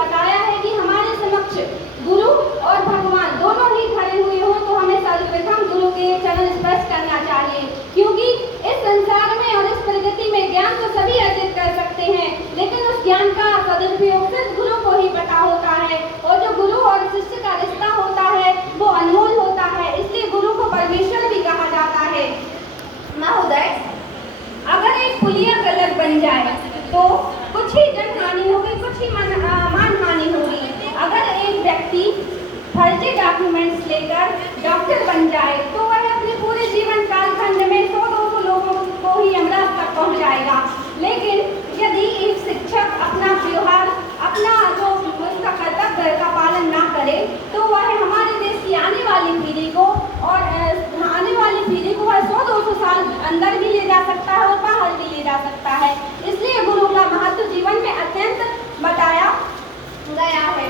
बताया है कि हमारे समक्ष गुरु और भगवान दोनों ही खड़े हुए हों तो हमें सर्वप्रथम गुरु के चरण स्पर्श करना चाहिए, क्योंकि इस संसार में और इस प्रगति में ज्ञान तो सभी अर्जित कर सकते हैं, लेकिन उस ज्ञान का सदुपयोग सिर्फ गुरु को ही पता होता है। और जो गुरु और शिष्य का रिश्ता होता है वो अनमोल होता है, इसलिए गुरु को परमेश्वर भी कहा जाता है। महोदय, अगर एक पुलिया गलत बन जाए तो कुछ ही जन हानि होगी, कुछ ही मान हानि होगी। अगर एक व्यक्ति फर्जी डॉक्यूमेंट्स लेकर डॉक्टर बन जाए तो वह अपने पूरे जीवन कालखंड में 100-200 लोगों को ही अमृत तक पहुंचाएगा। लेकिन यदि एक शिक्षक अपना व्यवहार, अपना जो उसका कर्तव्य का पालन ना करे तो वह हमारे देश की आने वाली पीढ़ी को और आने वाली पीढ़ी को वह 100-200 साल अंदर भी ले जा सकता है और बाहर भी ले जा सकता है। इसलिए गुरु का महत्व जीवन में अत्यंत बताया गया है।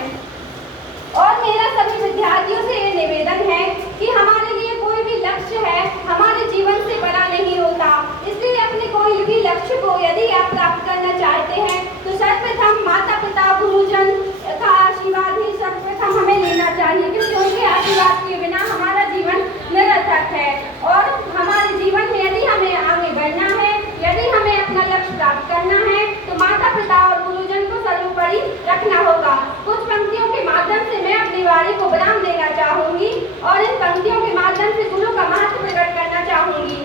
और मेरा सभी विद्यार्थियों से ये निवेदन है कि हमारे लिए कोई भी लक्ष्य है हमारे जीवन से बड़ा नहीं होता, इसलिए अपने कोई भी लक्ष्य को यदि आप प्राप्त करना चाहते हैं तो सर्वप्रथम माता पिता गुरुजन का आशीर्वाद ही सर्वप्रथम हमें लेना चाहिए, क्योंकि उनके आशीर्वाद के बिना हमारा जीवन निरर्थक है। और हमारे जीवन में यदि हमें आगे बढ़ना है, यदि हमें अपना लक्ष्य प्राप्त करना है तो माता पिता और गुरुजन को सर्वोपरि रखना होगा। कुछ पंक्तियों के माध्यम से मैं अपनी वाणी को विराम देना चाहूंगी और इन पंक्तियों के माध्यम से गुरु का महत्व प्रकट करना चाहूंगी।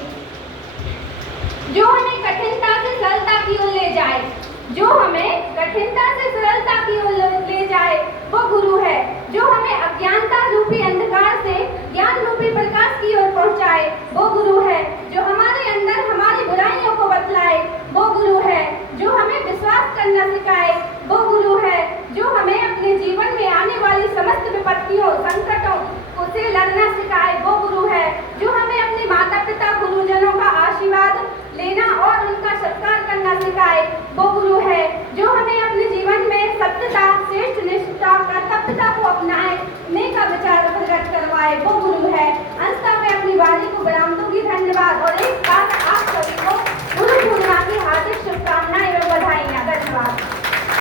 जो हमें कठिनता से सरलता की ओर ले जाए, जो हमें कठिनता से सरलता की ओर ले जाए वो गुरु है। जो हमें अज्ञानता रूपी अंधकार से ज्ञान रूपी प्रकाश की ओर पहुंचाए वो गुरु है। जो हमारे अंदर हमारी बुराइयों को बतलाए वो गुरु है। जो हमें विश्वास करना सिखाए वो गुरु है। जो हमें अपने जीवन में आने वाली समस्त विपत्तियों संकटों से लड़ना सिखाए वो गुरु है। जो हमें अपने माता पिता गुरुजनों का आशीर्वाद लेना और उनका सत्कार करना